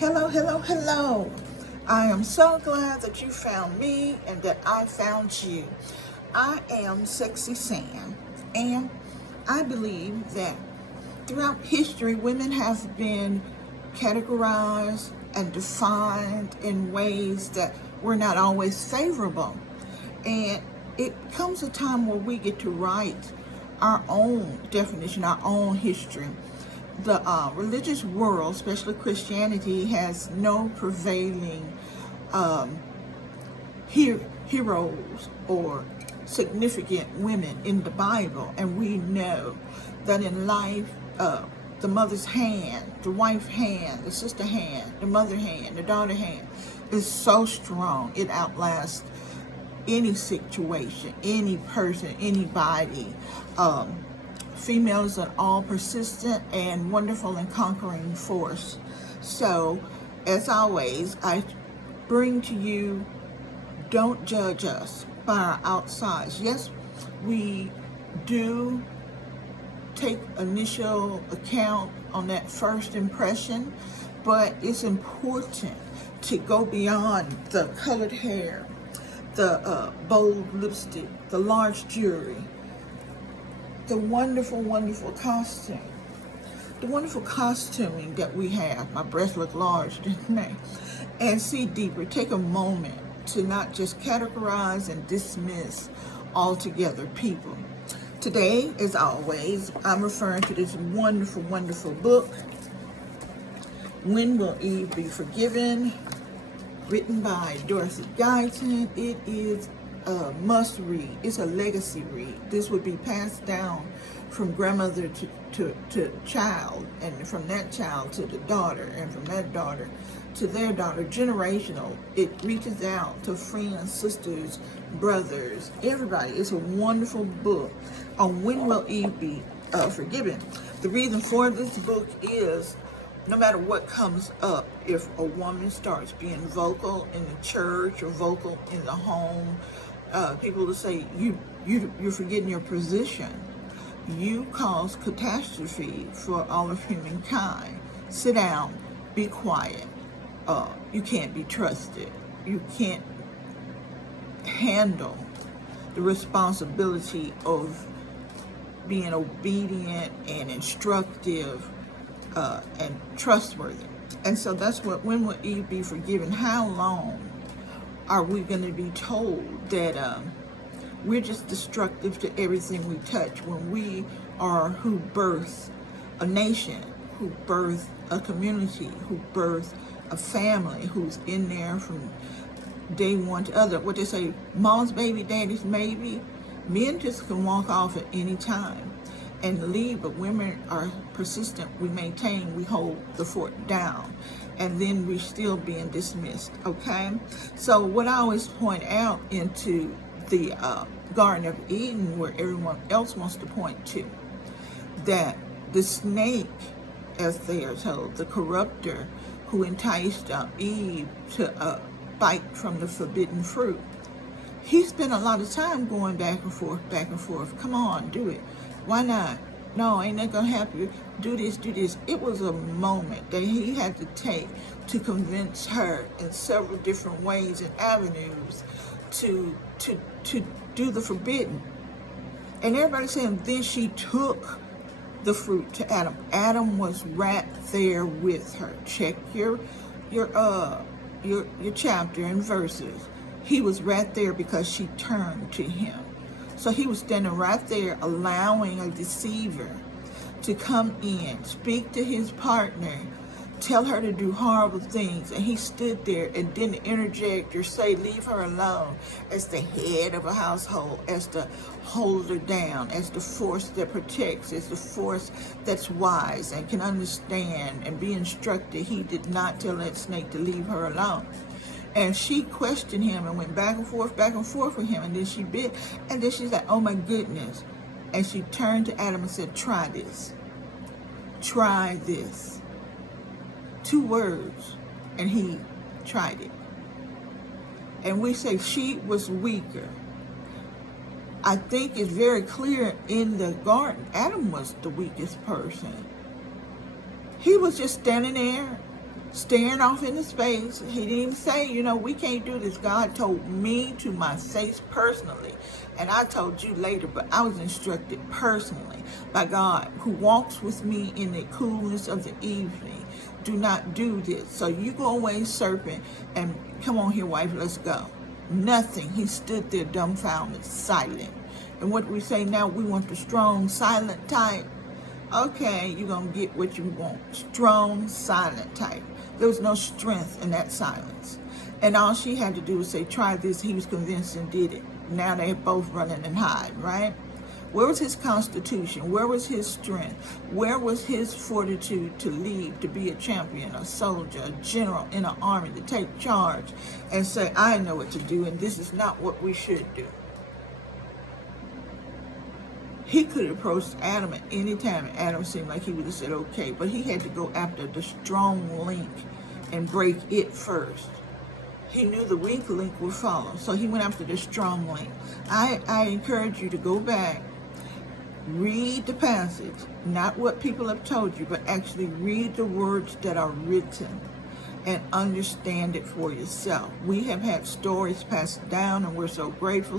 Hello, hello, hello. I am so glad that you found me and that I found you. I am Sexy Sam, and I believe that throughout history, women have been categorized and defined in ways that were not always favorable. And it comes a time where we get to write our own definition, our own history. The religious world, especially Christianity, has no prevailing heroes or significant women in the Bible. And we know that in life, the mother's hand, the wife's hand, the sister hand, the mother hand, the daughter hand is so strong. It outlasts any situation, any person, anybody. Female is an all persistent and wonderful and conquering force. So, as always, I bring to you, don't judge us by our outsides. Yes, we do take initial account on that first impression, but it's important to go beyond the colored hair, the bold lipstick, the large jewelry, the wonderful, wonderful costume. The wonderful costuming that we have. My breasts look large, didn't they? And see deeper. Take a moment to not just categorize and dismiss altogether people. Today, as always, I'm referring to this wonderful, wonderful book, When Will Eve Be Forgiven? Written by Dorothy Guyton. It is a must read. It's a legacy read. This would be passed down from grandmother to child, and from that child to the daughter, and from that daughter to their daughter, generational. It reaches out to friends, sisters, brothers, everybody. It's a wonderful book on when will Eve be forgiven. The reason for this book is, no matter what comes up, if a woman starts being vocal in the church or vocal in the home, people will say, you're forgetting your position. You cause catastrophe for all of humankind. Sit down, be quiet. You can't be trusted. You can't handle the responsibility of being obedient and instructive and trustworthy. And so that's what, when will Eve be forgiven? How long are we going to be told that we're just destructive to everything we touch, when we are who birth a nation, who birth a community, who birth a family, who's in there from day one to other? What they say, mama's baby, daddy's maybe. Men just can walk off at any time and leave, but women are persistent. We maintain, we hold the fort down, and then we're still being dismissed, okay? So what I always point out into the Garden of Eden, where everyone else wants to point to, that the snake, as they are told, the corrupter who enticed Eve to bite from the forbidden fruit, he spent a lot of time going back and forth, back and forth. Come on, do it. Why not? No, ain't that gonna happen? Do this, do this. It was a moment that he had to take to convince her in several different ways and avenues to do the forbidden. And everybody's saying, then she took the fruit to Adam. Adam was right there with her. Check your chapter and verses. He was right there because she turned to him. So he was standing right there, allowing a deceiver to come in, speak to his partner, tell her to do horrible things, and he stood there and didn't interject or say, leave her alone, as the head of a household, as the holder down, as the force that protects, as the force that's wise and can understand and be instructed. He did not tell that snake to leave her alone. And she questioned him and went back and forth with him, and then she bit, and then she said, oh my goodness. And she turned to Adam and said, try this. Try this. 2 words, and he tried it. And we say she was weaker. I think it's very clear in the garden, Adam was the weakest person. He was just standing there staring off into space. He didn't even say, you know, we can't do this. God told me to my face personally. And I told you later, but I was instructed personally by God, who walks with me in the coolness of the evening. Do not do this. So you go away, serpent, and come on here, wife, let's go. Nothing. He stood there dumbfounded, silent. And what we say now, we want the strong, silent type. Okay, you're going to get what you want. Strong, silent type. There was no strength in that silence. And all she had to do was say, try this. He was convinced and did it. Now they're both running and hiding, right? Where was his constitution? Where was his strength? Where was his fortitude to lead, to be a champion, a soldier, a general in an army, to take charge and say, I know what to do, and this is not what we should do? He could have approached Adam at any time, and Adam seemed like he would have said, okay, but he had to go after the strong link and break it first. He knew the weak link would follow, so he went after the strong link. I encourage you to go back, read the passage, not what people have told you, but actually read the words that are written and understand it for yourself. We have had stories passed down, and we're so grateful,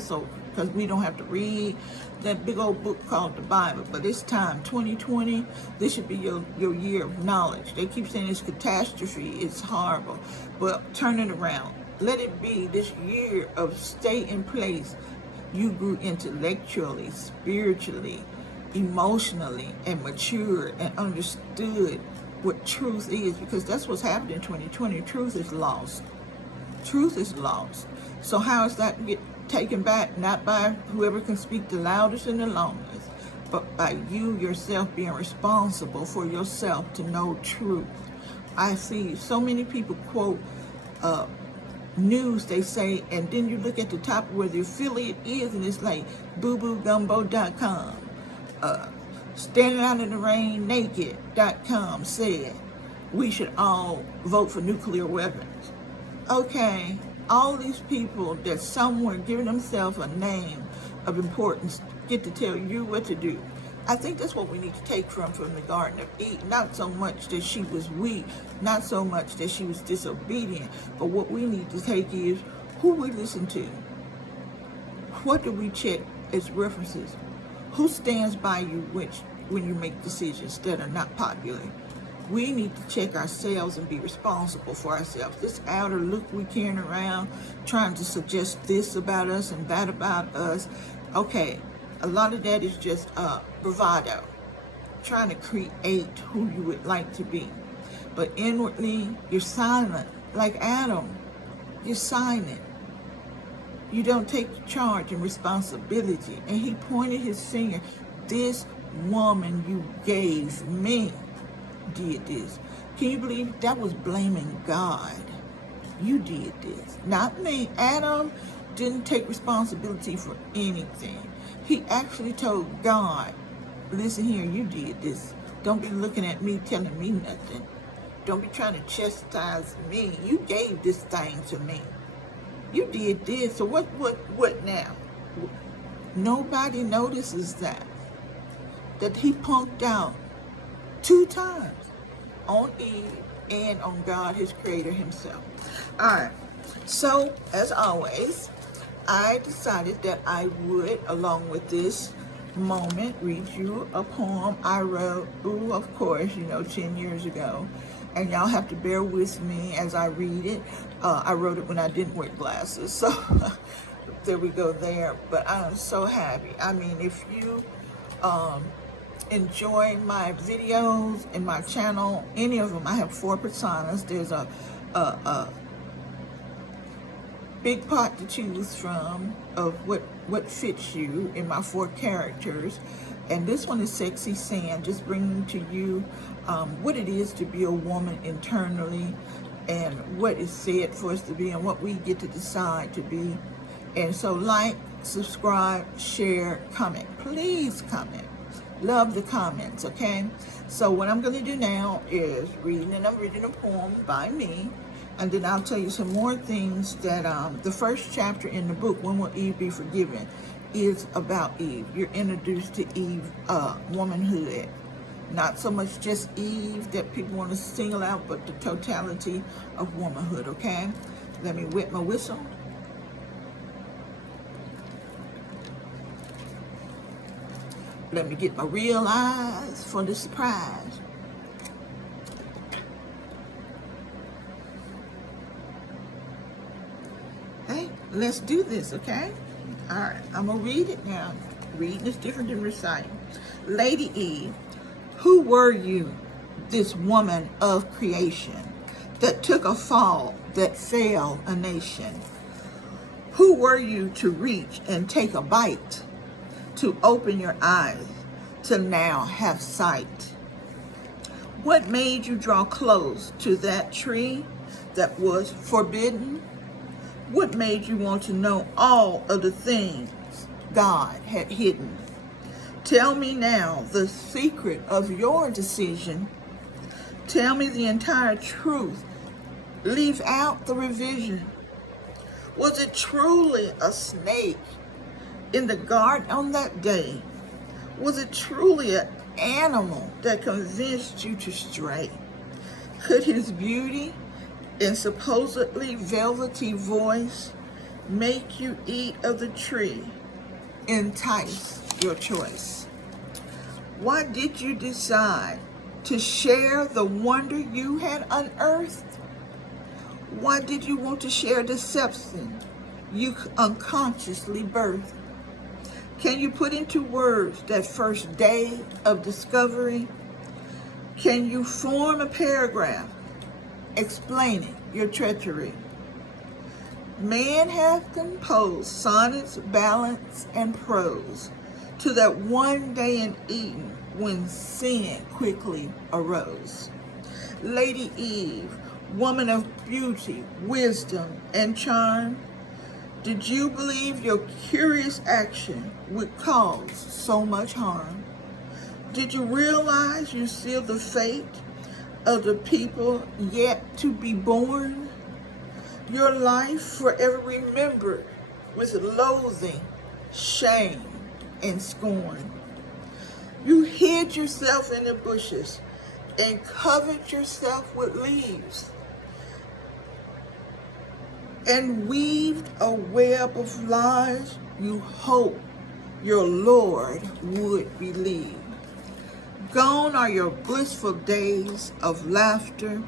because we don't have to read that big old book called the Bible. But it's time, 2020, this should be your year of knowledge. They keep saying it's catastrophe, it's horrible, but turn it around. Let it be this year of stay in place. You grew intellectually, spiritually, emotionally, and matured and understood what truth is, because that's what's happening in 2020. Truth is lost. Truth is lost. So how is that get taken back? Not by whoever can speak the loudest and the longest, but by you yourself being responsible for yourself to know truth. I see so many people quote news, they say, and then you look at the top where the affiliate is, and it's like booboogumbo.com. Standing out in the rain naked.com said we should all vote for nuclear weapons. Okay, all these people that somewhere giving themselves a name of importance get to tell you what to do. I think that's what we need to take from the Garden of Eden. Not so much that she was weak, not so much that she was disobedient, but what we need to take is who we listen to. What do we check as references? Who stands by you when you make decisions that are not popular? We need to check ourselves and be responsible for ourselves. This outer look we carrying around, trying to suggest this about us and that about us. Okay, a lot of that is just bravado, trying to create who you would like to be. But inwardly, you're silent, like Adam. You're silent. You don't take charge and responsibility. And he pointed his finger. This woman you gave me did this. Can you believe that was blaming God? You did this, not me. Adam didn't take responsibility for anything. He actually told God, listen here, you did this. Don't be looking at me telling me nothing. Don't be trying to chastise me. You gave this thing to me. You did this, so what now? Nobody notices that he punked out 2 times on Eve and on God, his creator himself. All right, so as always, I decided that I would, along with this moment, read you a poem I wrote, of course, 10 years ago. And y'all have to bear with me as I read it. I wrote it when I didn't wear glasses, so there we go there. But I'm so happy. I mean, if you enjoy my videos and my channel, any of them, I have 4 personas. There's a big pot to choose from of what fits you in my 4 characters. And this one is Sexy Sand, just bringing to you what it is to be a woman internally, and what is said for us to be, and what we get to decide to be. And so like, subscribe, share, comment. Please comment. Love the comments, okay? So what I'm going to do now is I'm reading a poem by me, and then I'll tell you some more things that the first chapter in the book, When Will Eve Be Forgiven, is about Eve. You're introduced to Eve, womanhood, Not so much just Eve that people want to single out, but the totality of womanhood, okay? Let me wet my whistle. Let me get my real eyes for the surprise. Hey, let's do this, okay? All right, I'm going to read it now. Reading is different than reciting. Lady Eve, who were you, this woman of creation, that took a fall, that fell a nation? Who were you to reach and take a bite, to open your eyes, to now have sight? What made you draw close to that tree that was forbidden? What made you want to know all of the things God had hidden? Tell me now the secret of your decision. Tell me the entire truth. Leave out the revision. Was it truly a snake in the garden on that day? Was it truly an animal that convinced you to stray? Could his beauty and supposedly velvety voice make you eat of the tree, entice your choice? Why did you decide to share the wonder you had unearthed? Why did you want to share deception you unconsciously birthed? Can you put into words that first day of discovery? Can you form a paragraph explaining your treachery? Man hath composed sonnets, ballads, and prose to that one day in Eden when sin quickly arose. Lady Eve, woman of beauty, wisdom, and charm, did you believe your curious action would cause so much harm? Did you realize you sealed the fate of the people yet to be born? Your life forever remembered with loathing, shame, and scorn. You hid yourself in the bushes and covered yourself with leaves and weaved a web of lies you hoped your Lord would believe. Gone are your blissful days of laughter.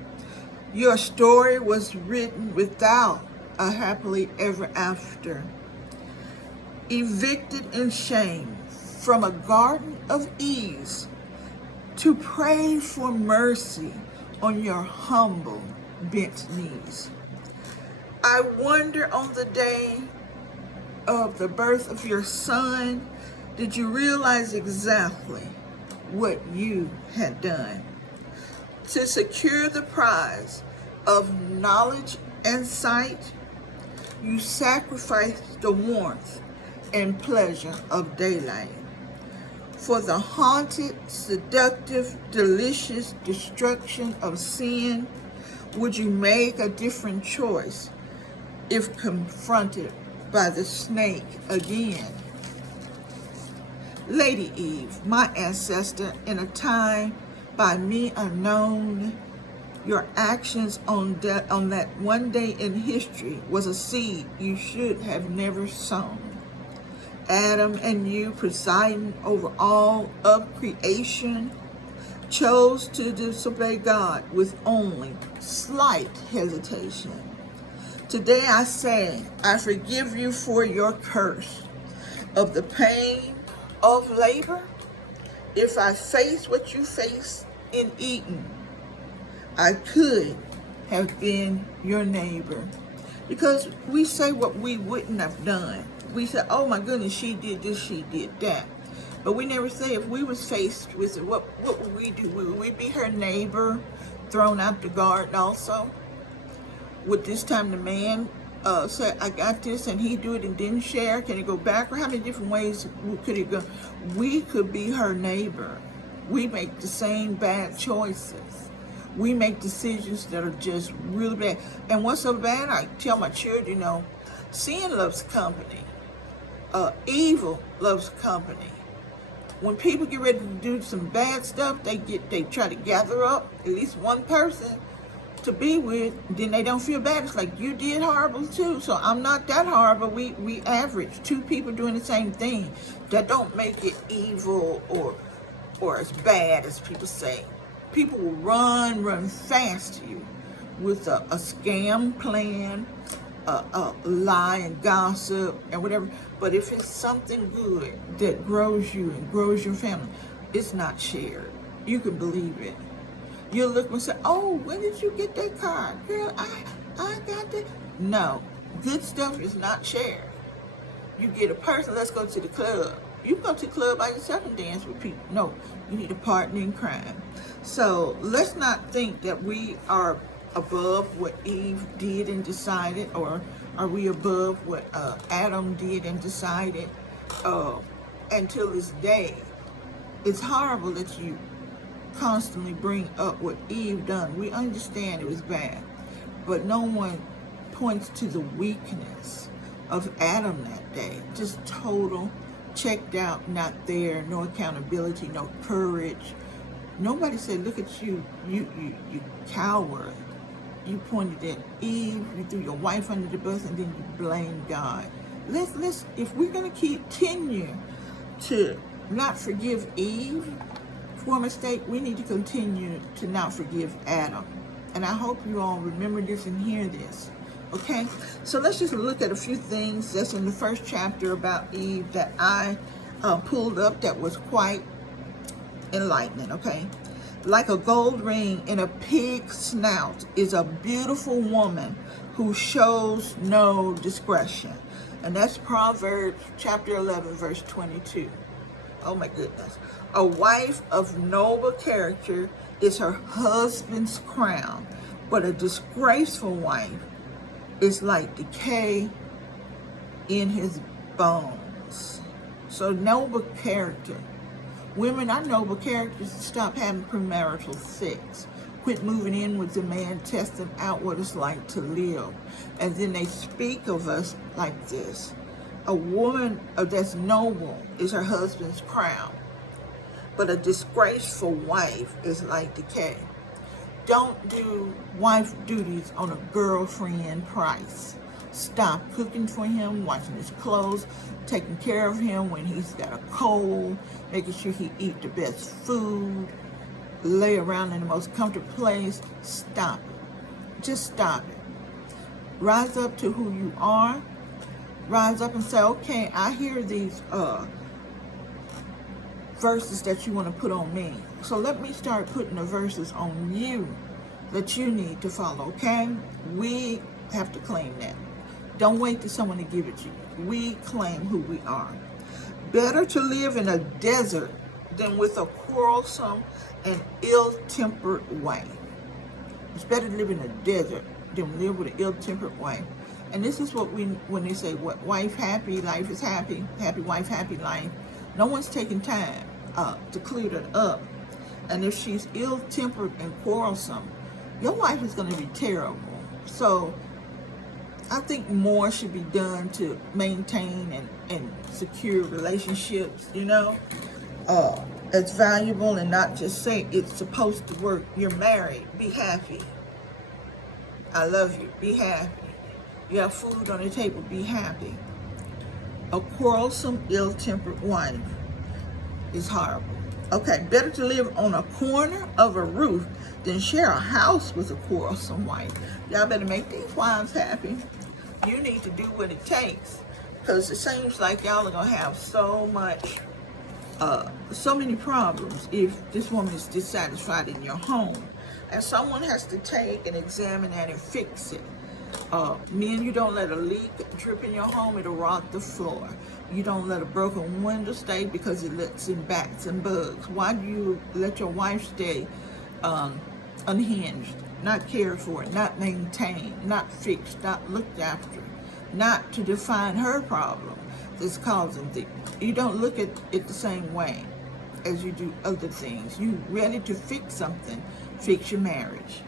Your story was written without a happily ever after. Evicted in shame from a garden of ease to pray for mercy on your humble bent knees. I wonder on the day of the birth of your son, did you realize exactly what you had done? To secure the prize of knowledge and sight, you sacrificed the warmth and pleasure of daylight. For the haunted, seductive, delicious destruction of sin, would you make a different choice if confronted by the snake again? Lady Eve, my ancestor in a time by me unknown, your actions on that one day in history was a seed you should have never sown. Adam and you, presiding over all of creation, chose to disobey God with only slight hesitation. Today I say, I forgive you for your curse of the pain of labor. If I face what you face in Eden, I could have been your neighbor. Because we say what we wouldn't have done. We say, oh my goodness, she did this, she did that. But we never say if we was faced with it, what would we do? Would we be her neighbor, thrown out the garden also? Would this time the man say, I got this, and he do it and didn't share? Can it go back? Or how many different ways could it go? We could be her neighbor. We make the same bad choices. We make decisions that are just really bad. And what's so bad? I tell my children, sin loves company. Evil loves company. when people get ready to do some bad stuff, they try to gather up at least one person to be with, then they don't feel bad. It's like, you did horrible too, so I'm not that horrible. We average two people doing the same thing. That don't make it evil or as bad as people say. People will run fast to you with a scam plan, a lie and gossip and whatever. But if it's something good that grows you and grows your family, it's not shared. You can believe it. You'll look and say, oh, when did you get that car? Girl, I got that. No, good stuff is not shared. You get a person, let's go to the club. You go to the club by yourself and dance with people. No, you need a partner in crime. So let's not think that we are above what Eve did and decided, or are we above what Adam did and decided until this day. It's horrible that you constantly bring up what Eve done. We understand it was bad, but no one points to the weakness of Adam that day. Just total checked out, not there, no accountability, no courage. Nobody said, look at you, you coward. You pointed at Eve, you threw your wife under the bus, and then you blamed God. Let's if we're gonna continue to not forgive Eve for a mistake, we need to continue to not forgive Adam. And I hope you all remember this and hear this. Okay, so let's just look at a few things that's in the first chapter about Eve that I pulled up that was quite enlightening. Okay, like a gold ring in a pig's snout is a beautiful woman who shows no discretion. And that's Proverbs chapter 11, verse 22. Oh my goodness. A wife of noble character is her husband's crown, but a disgraceful wife is like decay in his bones. So noble character. Women are noble characters. Stop having premarital sex. Quit moving in with the man, testing out what it's like to live. And then they speak of us like this. A woman that's noble is her husband's crown, but a disgraceful wife is like decay. Don't do wife duties on a girlfriend price. Stop cooking for him, washing his clothes, taking care of him when he's got a cold, making sure he eat the best food, lay around in the most comfortable place. Stop it. Just stop it. Rise up to who you are. Rise up and say, okay, I hear these verses that you want to put on me. So let me start putting the verses on you that you need to follow, okay? We have to claim that. Don't wait for someone to give it to you. We claim who we are. Better to live in a desert than with a quarrelsome and ill-tempered wife. It's better to live in a desert than live with an ill-tempered wife. And this is what when they say, what wife happy, life is happy, happy wife, happy life. No one's taking time to clear that up. And if she's ill-tempered and quarrelsome, your wife is going to be terrible. So I think more should be done to maintain and secure relationships, you know. It's valuable, and not just say it's supposed to work. You're married, be happy. I love you, be happy. You have food on the table, be happy. A quarrelsome, ill-tempered wife is horrible. Okay, better to live on a corner of a roof than share a house with a quarrelsome wife. Y'all better make these wives happy. You need to do what it takes, because it seems like y'all are gonna have so many problems if this woman is dissatisfied in your home. And someone has to take and examine that and fix it. Men, you don't let a leak drip in your home, it'll rot the floor. You don't let a broken window stay because it lets in bats and bugs. Why do you let your wife stay unhinged, not cared for, not maintained, not fixed, not looked after, not to define her problem that's causing things? You don't look at it the same way as you do other things. You ready to fix something, fix your marriage.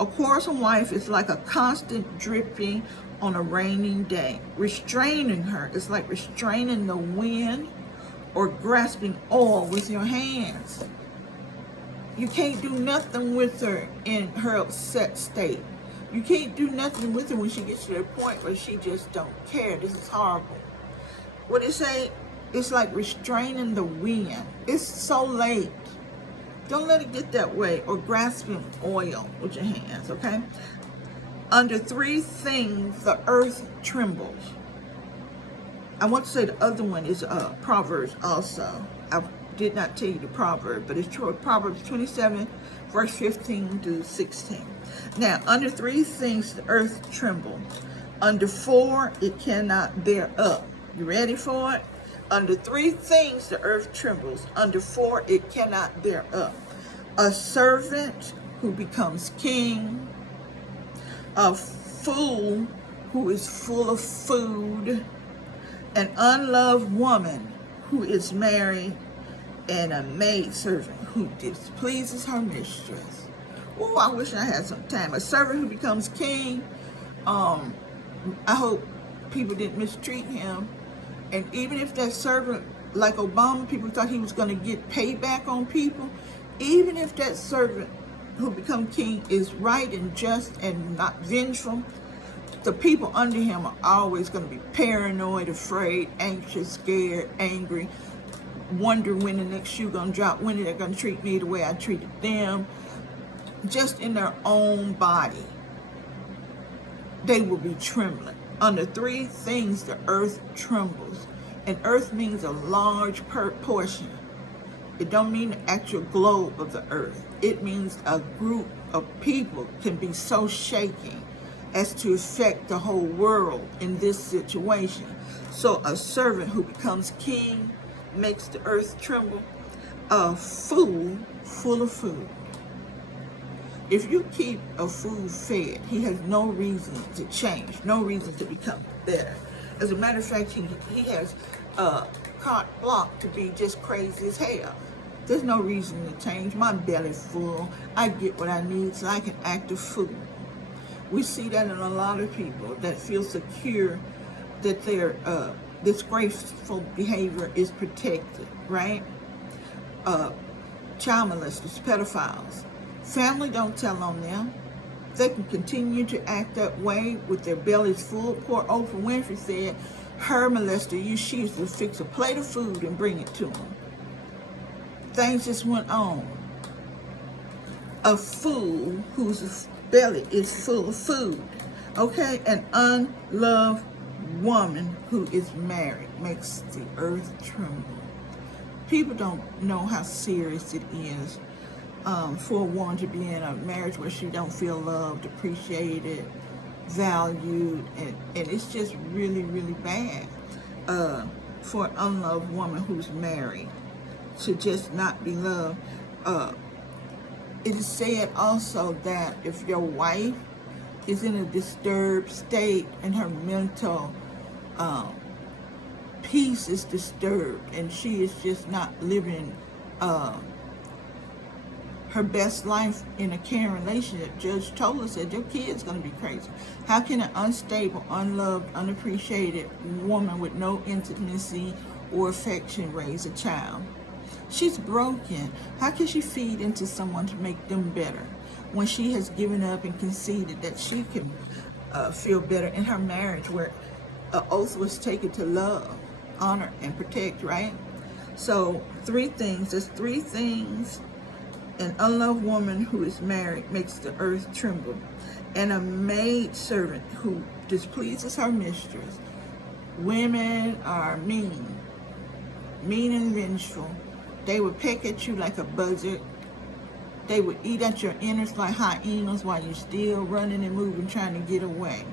A quarrelsome wife is like a constant dripping on a raining day. Restraining her is like restraining the wind or grasping oil with your hands. You can't do nothing with her in her upset state. You can't do nothing with her when she gets to the point where she just don't care. This is horrible. What it say? It's like restraining the wind. It's so late. Don't let it get that way. Or grasping oil with your hands, okay? Under three things, the earth trembles. I want to say the other one is Proverbs also. I did not tell you the proverb, but it's true. Proverbs 27, verse 15 to 16. Now, under three things, the earth trembles. Under four, it cannot bear up. You ready for it? Under three things, the earth trembles. Under four, it cannot bear up. A servant who becomes king. A fool who is full of food. An unloved woman who is married. And a maidservant who displeases her mistress. Oh, I wish I had some time. A servant who becomes king. I hope people didn't mistreat him. And even if that servant, like Obama, people thought he was going to get payback on people. Even if that servant who become king is right and just and not vengeful, the people under him are always going to be paranoid, afraid, anxious, scared, angry, wonder when the next shoe going to drop, when they're going to treat me the way I treated them. Just in their own body, they will be trembling. Under three things, the earth trembles. And earth means a large portion. It don't mean the actual globe of the earth. It means a group of people can be so shaking as to affect the whole world in this situation. So a servant who becomes king makes the earth tremble. A fool full of food. If you keep a fool fed, he has no reason to change, no reason to become better. As a matter of fact, he has carte blanche to be just crazy as hell. There's no reason to change. My belly's full. I get what I need so I can act a fool. We see that in a lot of people that feel secure that their disgraceful behavior is protected, right? Child molesters, pedophiles. Family don't tell on them. They can continue to act that way with their bellies full. Poor Oprah Winfrey said her molester, she used to fix a plate of food and bring it to them. Things just went on. A fool whose belly is full of food. Okay? An unloved woman who is married makes the earth tremble. People don't know how serious it is for a woman to be in a marriage where she don't feel loved, appreciated, valued, and it's just really, really bad for an unloved woman who's married to just not be loved. It is said also that if your wife is in a disturbed state and her mental peace is disturbed and she is just not living her best life in a caring relationship, Judge told us that your kid's going to be crazy. How can an unstable, unloved, unappreciated woman with no intimacy or affection raise a child? She's broken. How can she feed into someone to make them better when she has given up and conceded that she can feel better in her marriage where an oath was taken to love, honor, and protect, right? So three things. There's three things. An unloved woman who is married makes the earth tremble. And a maid servant who displeases her mistress. Women are mean and vengeful. They would peck at you like a buzzard. They would eat at your innards like hyenas while you're still running and moving, trying to get away.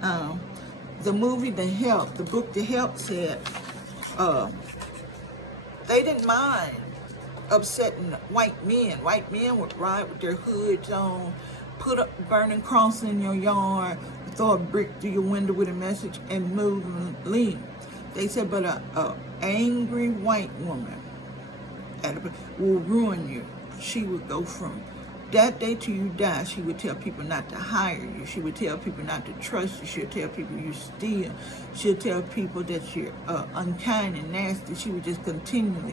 The movie The Help, the book The Help said they didn't mind upsetting white men. White men would ride with their hoods on, put a burning cross in your yard, throw a brick through your window with a message, and move and leave. They said, but a angry white woman will ruin you. She would go from that day till you die, she would tell people not to hire you. She would tell people not to trust you. She would tell people you steal. She would tell people that you're unkind and nasty. She would just continually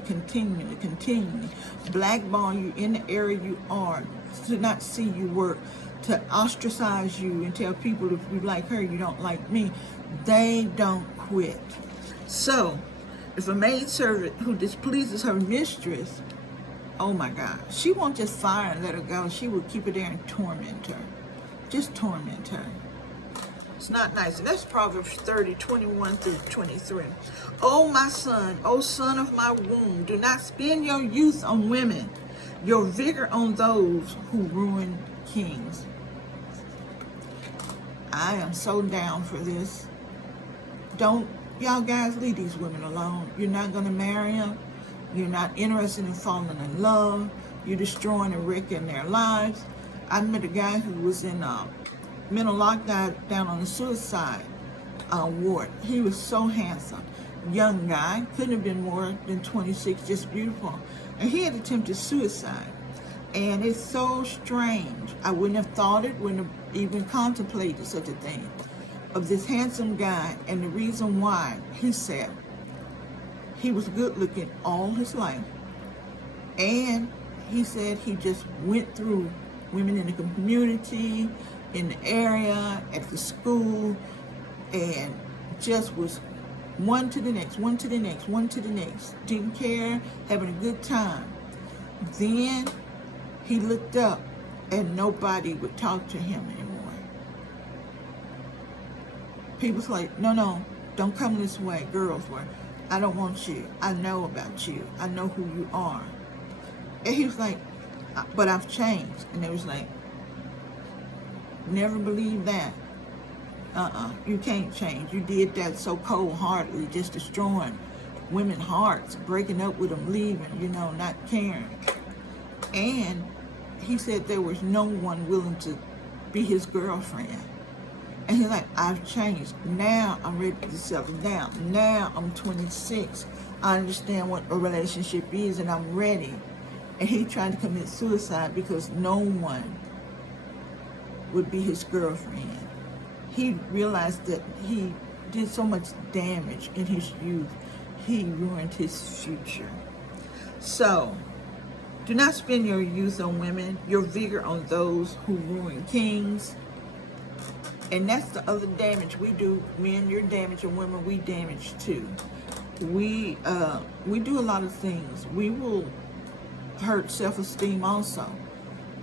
blackball you in the area you are, to not see you work, to ostracize you and tell people if you like her, you don't like me. They don't quit. So, if a maidservant who displeases her mistress, oh my God, she won't just fire and let her go. She will keep her there and torment her. Just torment her. It's not nice. And that's Proverbs 30, 21 through 23. Oh, my son, oh, son of my womb, do not spend your youth on women, your vigor on those who ruin kings. I am so down for this. Don't, y'all guys, leave these women alone. You're not going to marry them. You're not interested in falling in love. You're destroying and wrecking their lives. I met a guy who was in mental lockdown down on the suicide ward. He was so handsome. Young guy. Couldn't have been more than 26, just beautiful. And he had attempted suicide. And it's so strange. I wouldn't have thought it, wouldn't have even contemplated such a thing. Of this handsome guy, and the reason why, he said, he was good looking all his life. And he said he just went through women in the community, in the area, at the school, and just was one to the next, one to the next, one to the next. Didn't care, having a good time. Then he looked up and nobody would talk to him anymore. People's like, no, don't come this way. Girls were, I don't want you. I know about you. I know who you are. And he was like, but I've changed. And they was like, never believe that. You can't change. You did that so cold-heartedly, just destroying women's hearts, breaking up with them, leaving, not caring. And he said there was no one willing to be his girlfriend. And he's like, I've changed. Now I'm ready to settle down. Now I'm 26. I understand what a relationship is and I'm ready. And he tried to commit suicide because no one would be his girlfriend. He realized that he did so much damage in his youth. He ruined his future. So, do not spend your youth on women, your vigor on those who ruin kings. And that's the other damage we do. Men, you're damaged, and women, we damage too. We do a lot of things. We will hurt self-esteem also.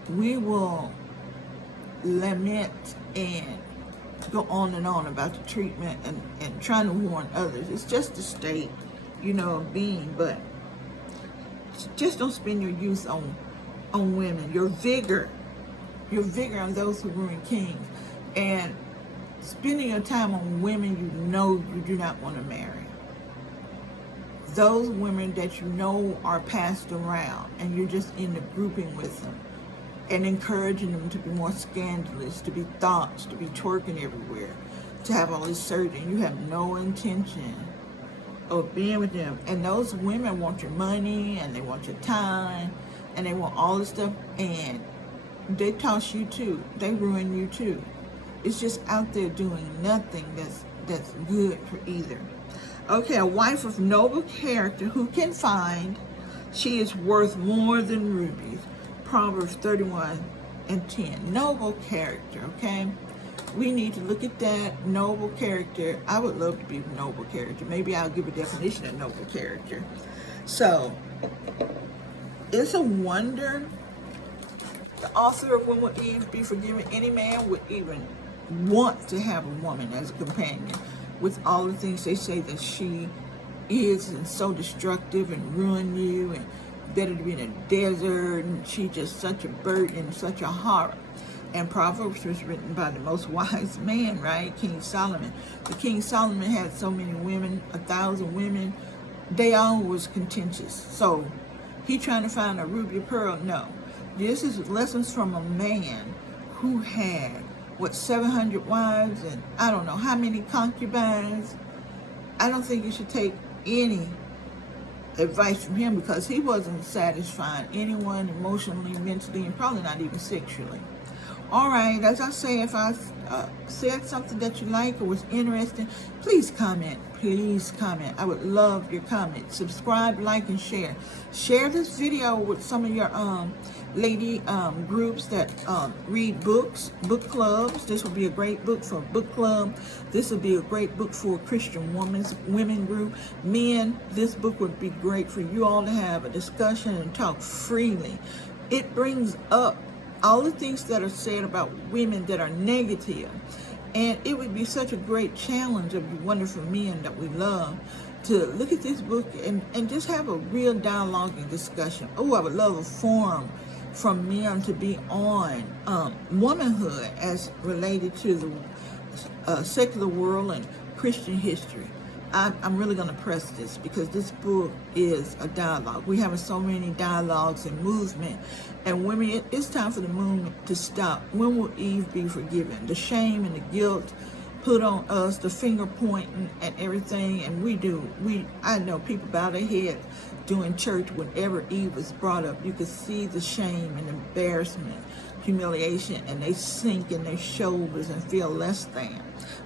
We will lament and go on and on about the treatment and trying to warn others. It's just a state, of being, but just don't spend your youth on women. Your vigor on those who ruin kings. And spending your time on women you do not want to marry. Those women that are passed around and you're just in the grouping with them and encouraging them to be more scandalous, to be thoughts, to be twerking everywhere, to have all this surgery. You have no intention of being with them. And those women want your money and they want your time and they want all this stuff, and they toss you too. They ruin you too. It's just out there doing nothing that's good for either. Okay, a wife of noble character who can find, she is worth more than rubies. Proverbs 31 and 10. Noble character, okay? We need to look at that. Noble character. I would love to be a noble character. Maybe I'll give a definition of noble character. So, it's a wonder. The author of When Will Eve Be Forgiven? Any man would even want to have a woman as a companion with all the things they say that she is, and so destructive and ruin you, and better to be in a desert, and she's just such a burden, such a horror. And Proverbs was written by the most wise man, right? King Solomon. But King Solomon had so many women, 1,000 women. They all was contentious. So he trying to find a ruby pearl? No. This is lessons from a man who had 700 wives and I don't know how many concubines. I don't think you should take any advice from him because he wasn't satisfying anyone emotionally, mentally, and probably not even sexually. All right, as I say, if I said something that you like or was interesting, please comment. Please comment. I would love your comments. Subscribe, like, and share. Share this video with some of your lady groups that read books, book clubs. This would be a great book for a book club. This would be a great book for a Christian women group. Men, this book would be great for you all to have a discussion and talk freely. It brings up all the things that are said about women that are negative. And it would be such a great challenge of you wonderful men that we love to look at this book and just have a real dialogue and discussion. Oh, I would love a forum from men to be on womanhood as related to the secular world and Christian history. I'm really going to press this because this book is a dialogue. We're having so many dialogues and movement. And women, it's time for the movement to stop. When will Eve be forgiven? The shame and the guilt put on us, the finger pointing and everything. And I know people bow their head during church whenever Eve was brought up. You could see the shame and embarrassment, humiliation, and they sink in their shoulders and feel less than.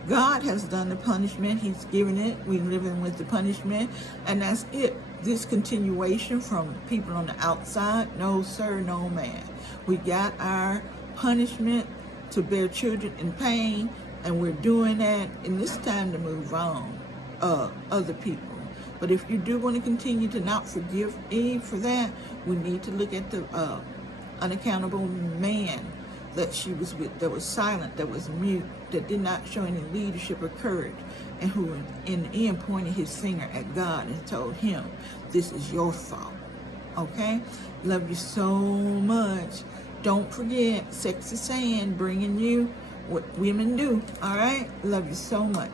God has done the punishment. He's given it. We're living with the punishment, and that's it. This continuation from people on the outside, no sir, no man. We got our punishment to bear children in pain, and we're doing that, and it's time to move on, other people. But if you do want to continue to not forgive Eve for that, we need to look at the unaccountable man that she was with, that was silent, that was mute, that did not show any leadership or courage, and who in the end pointed his finger at God and told him, this is your fault. Okay? Love you so much. Don't forget, Sexy Sand bringing you what women do. All right? Love you so much.